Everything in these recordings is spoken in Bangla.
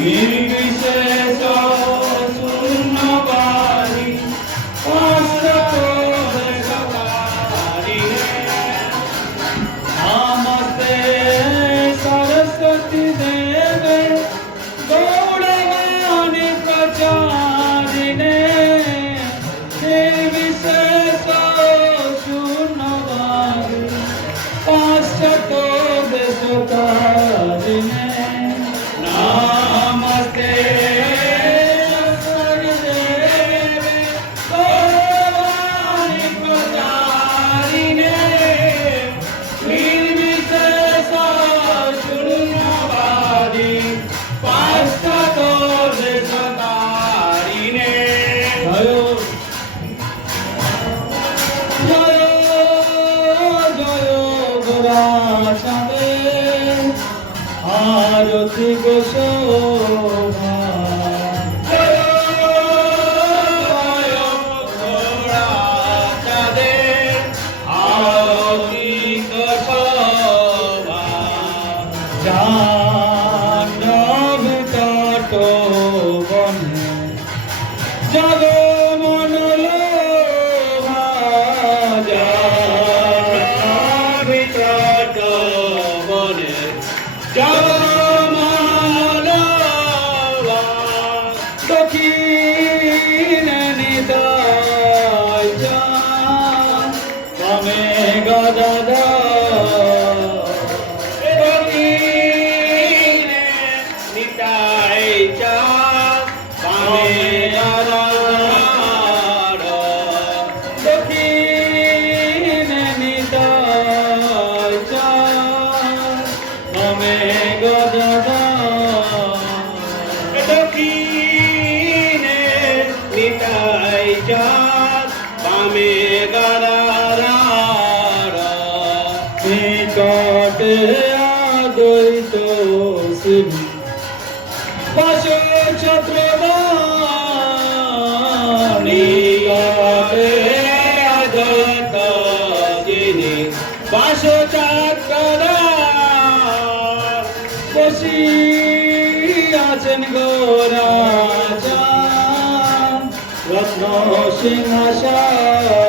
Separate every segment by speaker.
Speaker 1: Keep আদৈত সিম পাশে চক্রবাণী গাবে
Speaker 2: আদৈত যিনি। পাশে চক্র
Speaker 1: বসি আছেন গোরা রত্ন সিংহাসন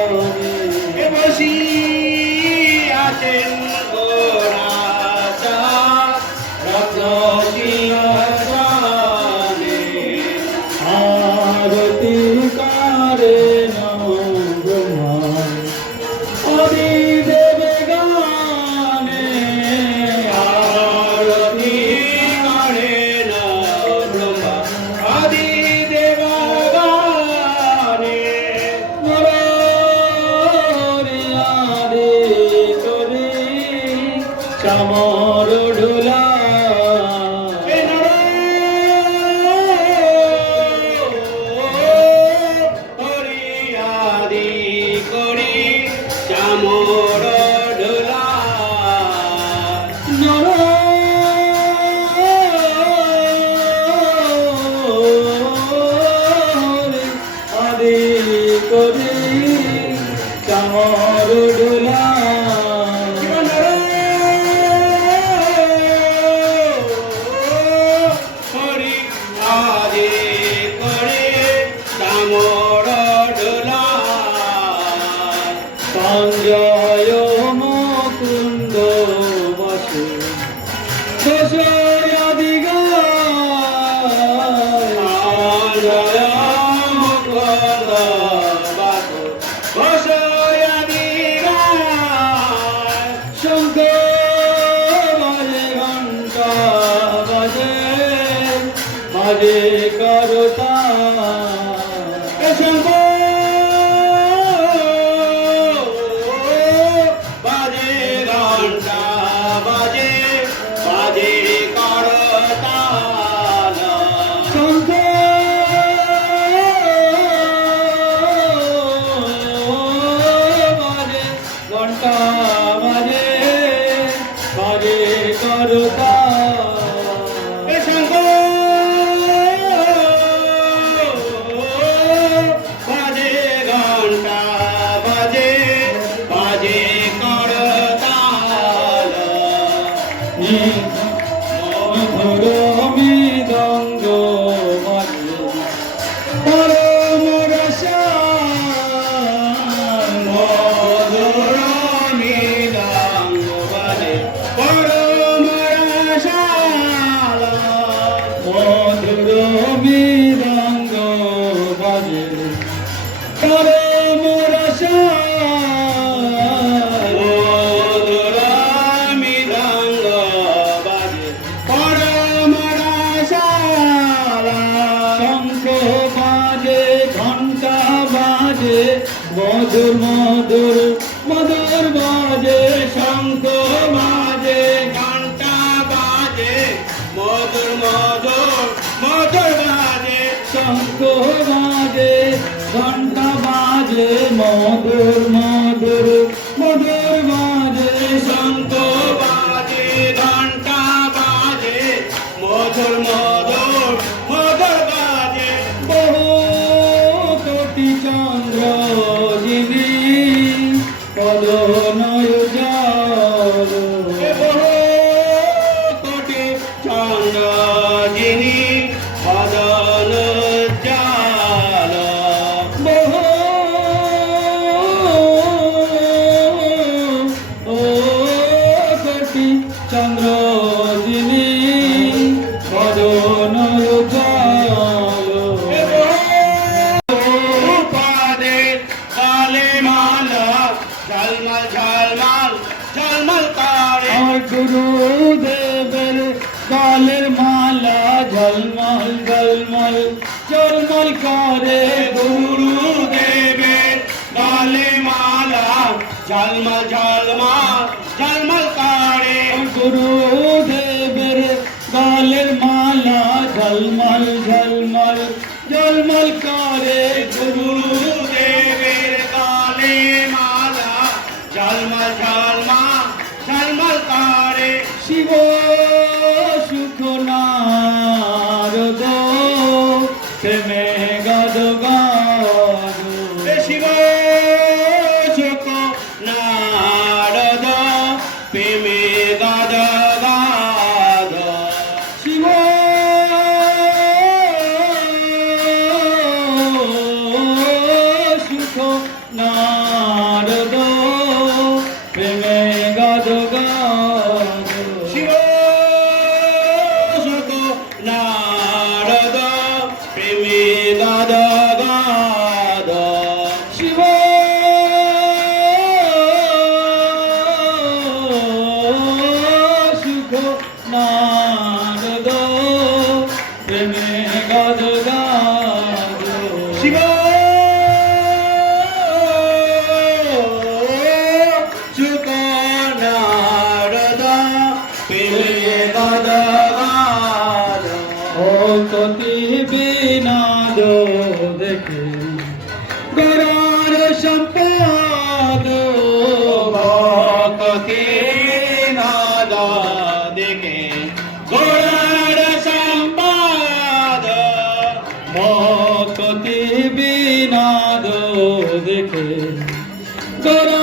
Speaker 1: সমর ডুলা আরে করতা 하나님 Guru. Lord. দেখে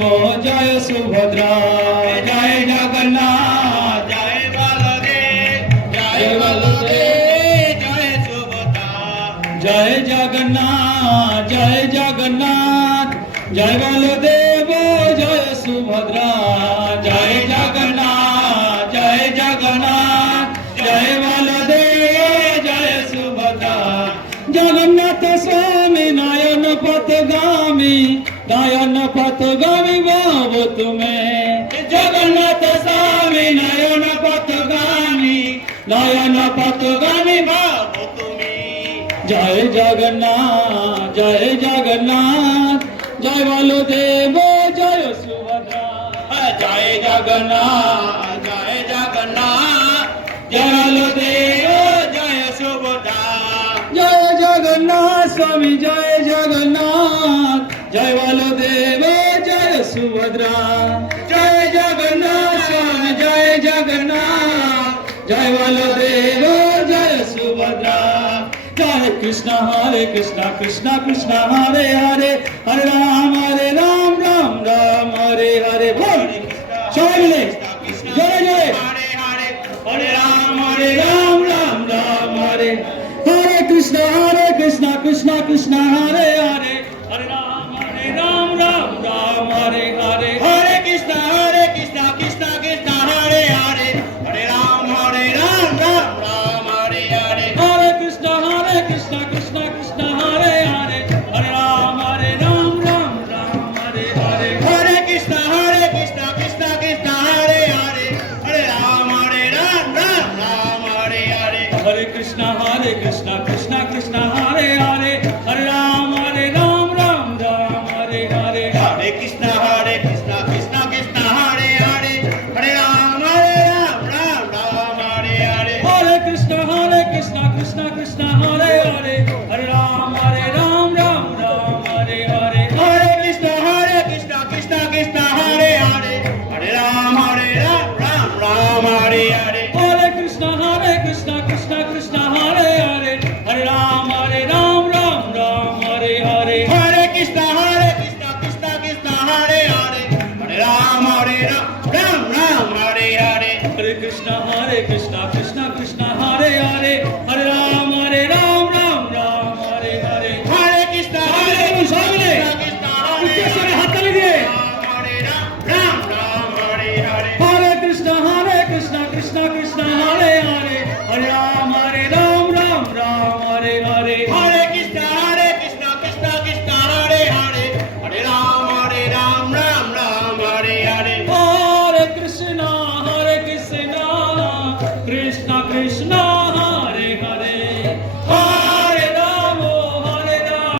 Speaker 1: Bhadra, Jaya Subhadra. নয়ন পথগামী বাব তুমি জগন্নাথ স্বামী নয়ন পথগামী নয়ন পথগামী
Speaker 2: বাব ও তুমি
Speaker 1: জয় জগন্নাথ জয় জগন্নাথ। জয় বলদেব, জয় সুভদ্রা।
Speaker 2: জয় জগন্নাথ জয় জগন্নাথ। জয় বলদেব, জয় সুভদ্রা।
Speaker 1: জয় জগন্নাথ স্বামী, জয় জগন্নাথ। জয় জয় সুভদ্রা सुभद्रा। जय जगन्नाथ जय जगन्नाथ। जय बलदेव, जय सुभद्रा। जय कृष्ण, हरे कृष्ण कृष्ण कृष्ण, हरे हरे। हरे राम हरे राम राम राम, हरे हरे। बोल।
Speaker 2: जय जय। हरे राम हरे राम राम राम, हरे।
Speaker 1: हरे कृष्ण हरे कृष्ण कृष्ण कृष्ण, हरे Krishna Krishna Hare Hare Hare Ram Hare Ram